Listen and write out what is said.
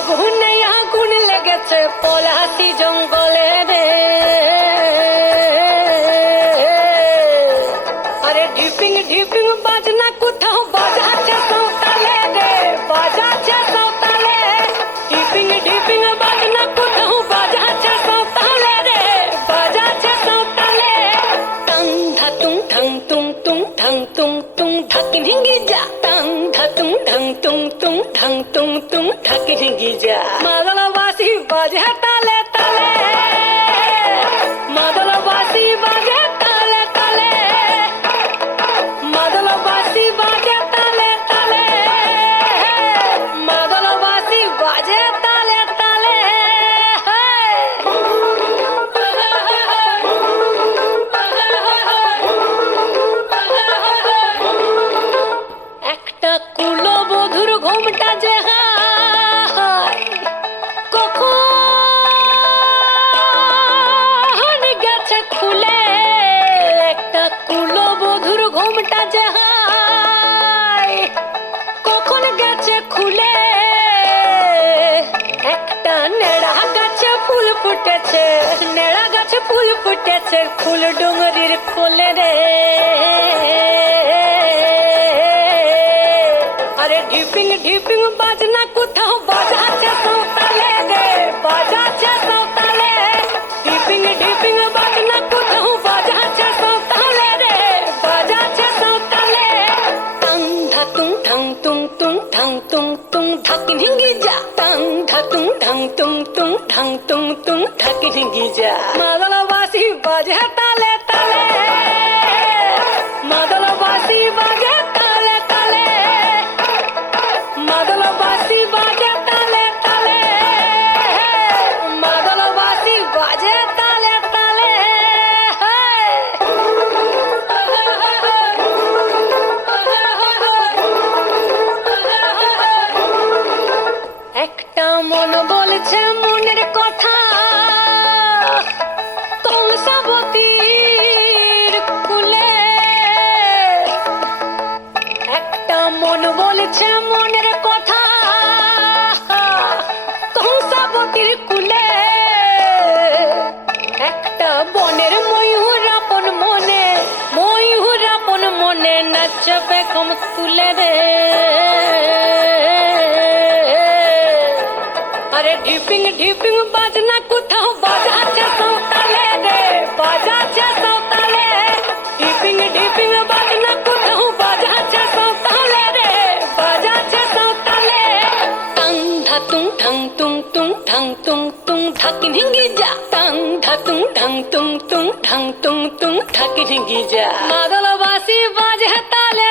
আগুনে আগুন লেগেছে পলাশি জঙ্গলে রে। আরে ঢিপিং ঢিপিং বাজনা কোথাও বাজাচ্ছে সাঁওতালে রে, বাজাচ্ছে সাঁওতালে। ঢিপিং ঢিপিং বাজনা কোথাও বাজাচ্ছে সাঁওতালে রে, বাজাচ্ছে সাঁওতালে। টাং ধাতুং ঠাং তুং তুং ঠাং তুং তুং ঢাকি ঢিঙ্গি যা, টাং ধাতুং ঢাং তুং তুং ঠাং তুং তুং ঢাকি ঢিঙ্গি যা। মাদল বাসি বাজে তালে তালে, মাদল বাসি বাজে তালে তালে, মাদল বাসি বাজে তালে তালে, মাদল বাসি বাজে তালে তালে। একটা কুলবধূর ঘুমটা যে হায় কখন গেছে খুলে, একটা কুলবধূর ঘুমটা যে হায় কখন গেছে খুলে। একটা নেড়া গাছে ফুল ফুটেছে, নেড়া গাছে ফুল ফুটেছে ফুল ডুঙরির কোলে রে। আরে ঢিপিং ঢিপিং বাজনা কোথাও বাজাচ্ছে সাঁওতালে রে, বাজাচ্ছে সাঁওতালে। ঢিপিং ঢিপিং বাজনা কোথাও বাজাচ্ছে সাঁওতালে রে, বাজাচ্ছে সাঁওতালে। টাং ধাতুং ঠাং তুং তুং ঠাং তুং তুং ঢাকি ঢিঙ্গি যা, টাং ধাতুং ঢাং তুং তুং ঠাং তুং তুং ঢাকি ঢিঙ্গি যা। মাদল বাসি বাজে তালে তালে, মাদল বাসি বাজে তালে তালে, মাদল বাসি বাজে তালে তালে, মাদল বাসি বাজে তালে তালে। একটা মন বলছে মনের কথা কংসাবতীর কুলে, একটা মন বলছে মনের কথা কংসাবতীর কুলে। একটা বনের ময়ূর আপন মনে, ময়ূর আপন মনে নাচবে কম তুলে রে। আরে ঢিপিং ঢিপিং বাজনা কোথাও বাজাচ্ছে সাঁওতালে রে, বাজাচ্ছে সাঁওতালে। ঢিপিং ঢিপিং বাজনা কোথাও বাজাচ্ছে সাঁওতালে রে, বাজাচ্ছে সাঁওতালে। টাং ধাতুং ঠাং তুং তুং ঠাং তুং তুং ঢাকি ঢিঙ্গি যা, টাং ধাতুং ঢাং তুং তুং ঠাং তুং তুং ঢাকি ঢিঙ্গি যা। মাদল বাসি বাজে তালে